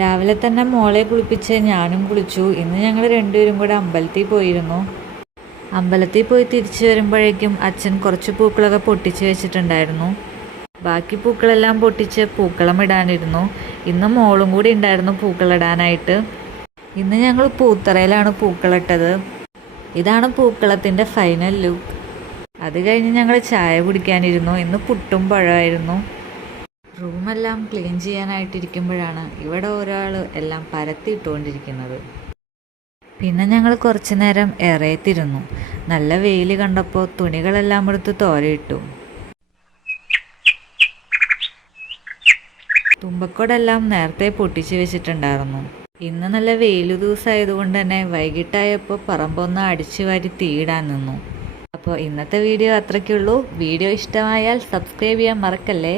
രാവിലെ തന്നെ മോളെ കുളിപ്പിച്ച് ഞാനും കുളിച്ചു. ഇന്ന് ഞങ്ങൾ രണ്ടുപേരും കൂടെ അമ്പലത്തിൽ പോയിരുന്നു. അമ്പലത്തിൽ പോയി തിരിച്ചു വരുമ്പോഴേക്കും അച്ഛൻ കുറച്ച് പൂക്കളൊക്കെ പൊട്ടിച്ച് വെച്ചിട്ടുണ്ടായിരുന്നു. ബാക്കി പൂക്കളെല്ലാം പൊട്ടിച്ച് പൂക്കളം ഇടാനിരുന്നു. ഇന്ന് മോളും കൂടി ഉണ്ടായിരുന്നു പൂക്കളിടാനായിട്ട്. ഇന്ന് ഞങ്ങൾ പൂത്തറയിലാണ് പൂക്കളിട്ടത്. ഇതാണ് പൂക്കളത്തിൻ്റെ ഫൈനൽ ലുക്ക്. അത് കഴിഞ്ഞ് ഞങ്ങൾ ചായ കുടിക്കാനിരുന്നു. ഇന്ന് പുട്ടും പഴമായിരുന്നു. റൂമെല്ലാം ക്ലീൻ ചെയ്യാനായിട്ടിരിക്കുമ്പോഴാണ് ഇവിടെ ഒരാൾ എല്ലാം പരത്തിയിട്ടുകൊണ്ടിരിക്കുന്നത്. പിന്നെ ഞങ്ങൾ കുറച്ച് നേരം ഇറയത്തിരുന്നു. നല്ല വെയിൽ കണ്ടപ്പോൾ തുണികളെല്ലാം എടുത്ത് തോരയിട്ടു. തുമ്പക്കോടെല്ലാം നേരത്തെ പൊട്ടിച്ച് വെച്ചിട്ടുണ്ടായിരുന്നു. ഇന്ന് നല്ല വെയിൽ ദിവസമായതുകൊണ്ട് തന്നെ വൈകിട്ടായപ്പോൾ പറമ്പൊന്ന് അടിച്ചു വാരി തീയിടാൻ നിന്നു. അപ്പോൾ ഇന്നത്തെ വീഡിയോ അത്രയ്ക്കുള്ളൂ. വീഡിയോ ഇഷ്ടമായാൽ സബ്സ്ക്രൈബ് ചെയ്യാൻ മറക്കല്ലേ.